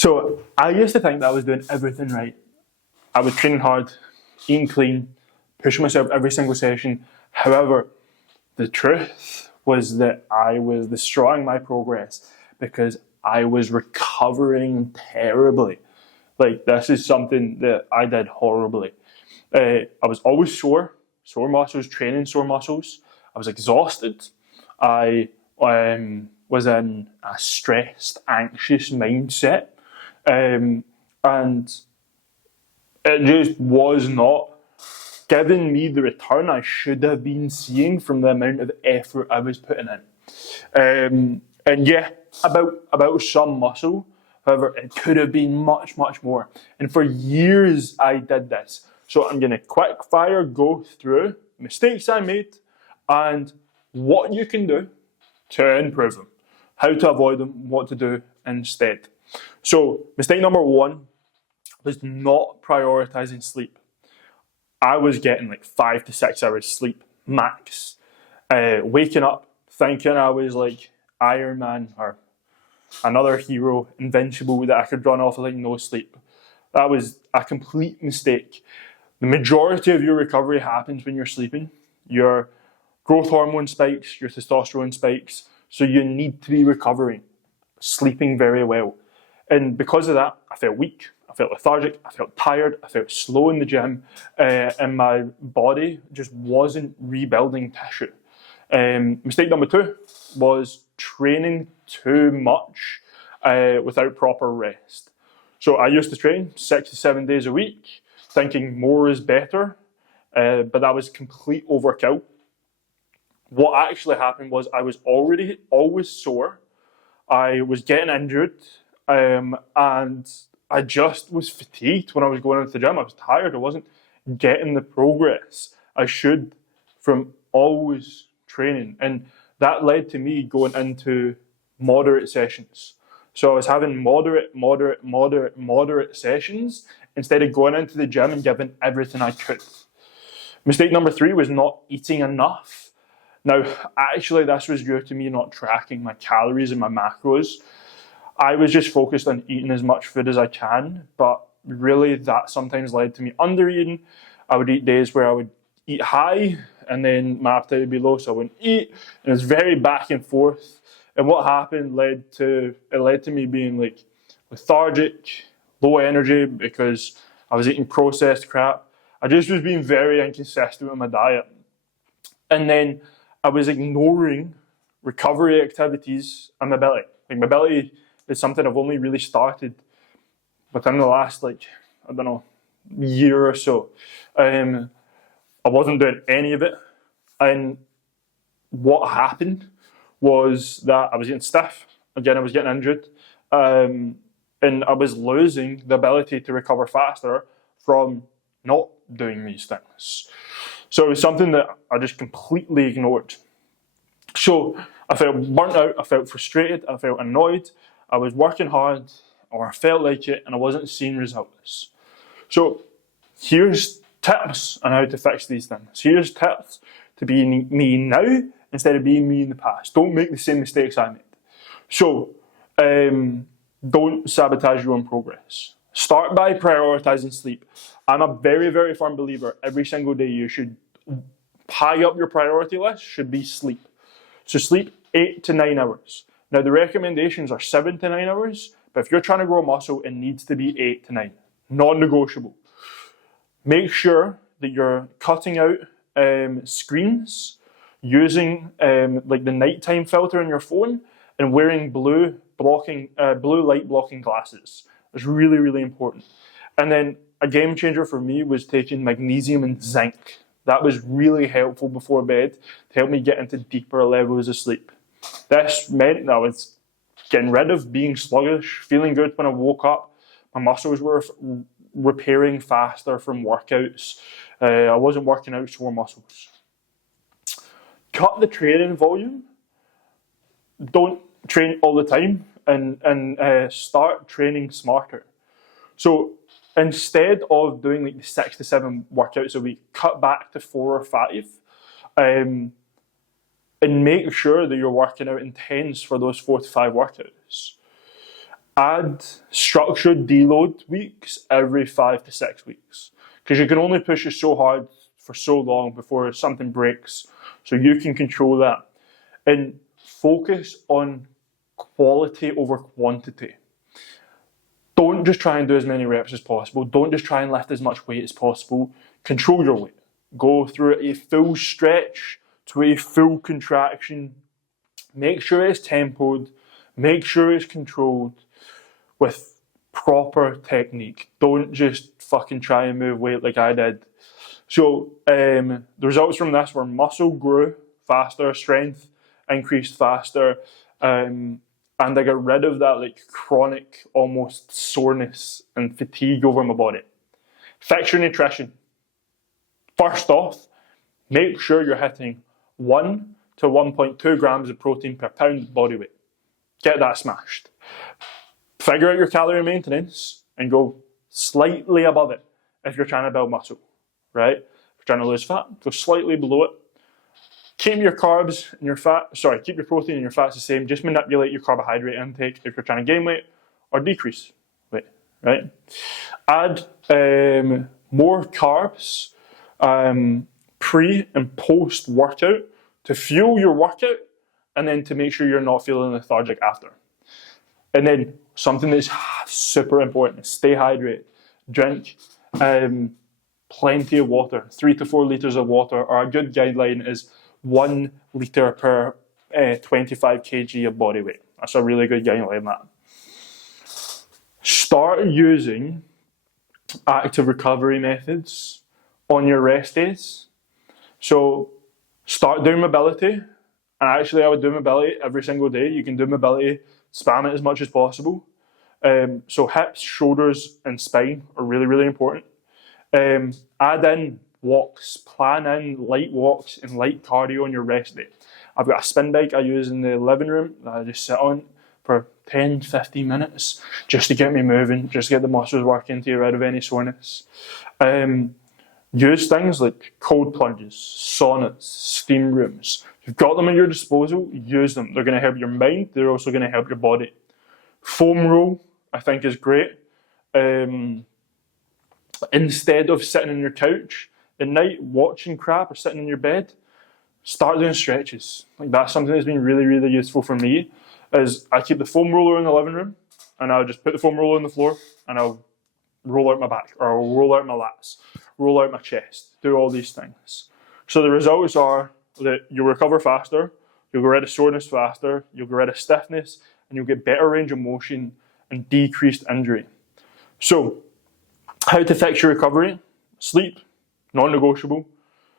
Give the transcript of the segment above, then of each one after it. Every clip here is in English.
So I used to think that I was doing everything right. I was training hard, eating clean, pushing myself every single session. However, the truth was that I was destroying my progress because I was recovering terribly. Like, this is something that I did horribly. I was always sore muscles, training sore muscles. I was exhausted. I was in a stressed, anxious mindset. And it just was not giving me the return I should have been seeing from the amount of effort I was putting in. And yeah, about some muscle. However, it could have been much, much more. And for years I did this. So I'm going to quick fire go through mistakes I made and what you can do to improve them, how to avoid them, what to do instead. So mistake number one was not prioritizing sleep. I was getting like 5 to 6 hours sleep max. Waking up thinking I was like Iron Man or another hero, invincible, that I could run off with like no sleep. That was a complete mistake. The majority of your recovery happens when you're sleeping. Your growth hormone spikes, your testosterone spikes, so you need to be recovering, sleeping very well. And because of that, I felt weak, I felt lethargic, I felt tired, I felt slow in the gym, and my body just wasn't rebuilding tissue. Mistake number two was training too much without proper rest. So I used to train 6 to 7 days a week, thinking more is better, but that was complete overkill. What actually happened was I was already always sore, I was getting injured, and I just was fatigued when I was going into the gym. I was tired, I wasn't getting the progress I should from always training. And that led to me going into moderate sessions. So I was having moderate sessions instead of going into the gym and giving everything I could. Mistake number three was not eating enough. Now, actually, this was due to me not tracking my calories and my macros. I was just focused on eating as much food as I can, but really that sometimes led to me under-eating. I would eat days where I would eat high and then my appetite would be low, so I wouldn't eat. And it's very back and forth. And what happened led to me being like lethargic, low energy because I was eating processed crap. I just was being very inconsistent with my diet. And then I was ignoring recovery activities and mobility. Like, mobility is something I've only really started within the last, year or so. I wasn't doing any of it. And what happened was that I was getting stiff. Again, I was getting injured. And I was losing the ability to recover faster from not doing these things. So it was something that I just completely ignored. So I felt burnt out, I felt frustrated, I felt annoyed. I was working hard, or I felt like it, and I wasn't seeing results. So here's tips on how to fix these things. Here's tips to be me now instead of being me in the past. Don't make the same mistakes I made. So don't sabotage your own progress. Start by prioritizing sleep. I'm a very, very firm believer every single day you should high up your priority list should be sleep. So sleep 8 to 9 hours. Now the recommendations are 7 to 9 hours, but if you're trying to grow muscle, it needs to be 8 to 9. Non-negotiable. Make sure that you're cutting out screens, using like the nighttime filter on your phone, and wearing blue light blocking glasses. It's really, really important. And then a game changer for me was taking magnesium and zinc. That was really helpful before bed to help me get into deeper levels of sleep. This meant that I was getting rid of being sluggish, feeling good when I woke up. My muscles were repairing faster from workouts. I wasn't working out sore muscles. Cut the training volume. Don't train all the time, and start training smarter. So instead of doing like the 6 to 7 workouts a week, cut back to 4 or 5, and make sure that you're working out intense for those 4 to 5 workouts. Add structured deload weeks every 5 to 6 weeks, because you can only push it so hard for so long before something breaks. So you can control that. And focus on quality over quantity. Don't just try and do as many reps as possible. Don't just try and lift as much weight as possible. Control your weight. Go through a full stretch to a full contraction. Make sure it's tempoed. Make sure it's controlled with proper technique. Don't just fucking try and move weight like I did. So the results from this were muscle grew faster, strength increased faster, and I got rid of that like chronic almost soreness and fatigue over my body. Fix your nutrition. First off, make sure you're hitting 1 to 1.2 grams of protein per pound body weight. Get that smashed. Figure out your calorie maintenance and go slightly above it if you're trying to build muscle, right? If you're trying to lose fat, go slightly below it. Keep your carbs and your keep your protein and your fats the same. Just manipulate your carbohydrate intake if you're trying to gain weight or decrease weight, right? Add more carbs pre and post workout to fuel your workout and then to make sure you're not feeling lethargic after. And then something that's super important is stay hydrated. Drink plenty of water. 3 to 4 litres of water, or a good guideline is 1 litre per 25 kg of body weight. That's a really good guideline, that. Start using active recovery methods on your rest days. So start doing mobility. And actually I would do mobility every single day. You can do mobility, spam it as much as possible. So hips, shoulders and spine are really, really important. Add in walks, plan in light walks and light cardio on your rest day. I've got a spin bike I use in the living room that I just sit on for 10, 15 minutes just to get me moving, just to get the muscles working to get rid of any soreness. Use things like cold plunges, saunas, steam rooms. If you've got them at your disposal, use them. They're going to help your mind, they're also going to help your body. Foam roll, I think, is great. Instead of sitting on your couch at night watching crap or sitting in your bed, start doing stretches. Like, that's something that's been really, really useful for me. Is I keep the foam roller in the living room and I'll just put the foam roller on the floor and I'll roll out my back, or I'll roll out my lats, roll out my chest, do all these things. So the results are that you'll recover faster, you'll get rid of soreness faster, you'll get rid of stiffness, and you'll get better range of motion and decreased injury. So how to fix your recovery? Sleep, non-negotiable.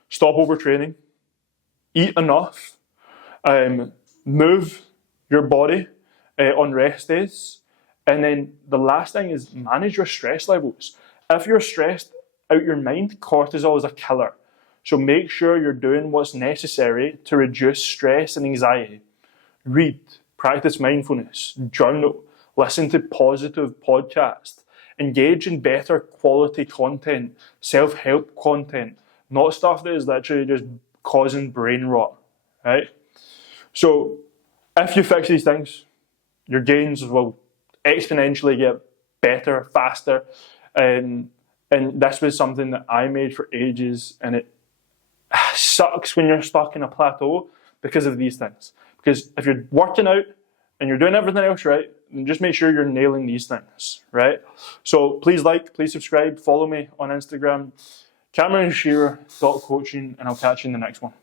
Stop overtraining. Eat enough. Move your body on rest days. And then the last thing is manage your stress levels. If you're stressed out your mind, cortisol is a killer. So make sure you're doing what's necessary to reduce stress and anxiety. Read, practice mindfulness, journal, listen to positive podcasts, engage in better quality content, self-help content, not stuff that is literally just causing brain rot, right? So if you fix these things, your gains will exponentially get better, faster, and this was something that I made for ages, and it sucks when you're stuck in a plateau because of these things. Because if you're working out and you're doing everything else right, then just make sure you're nailing these things, right? So please like, please subscribe, follow me on Instagram, CameronShearer.coaching, and I'll catch you in the next one.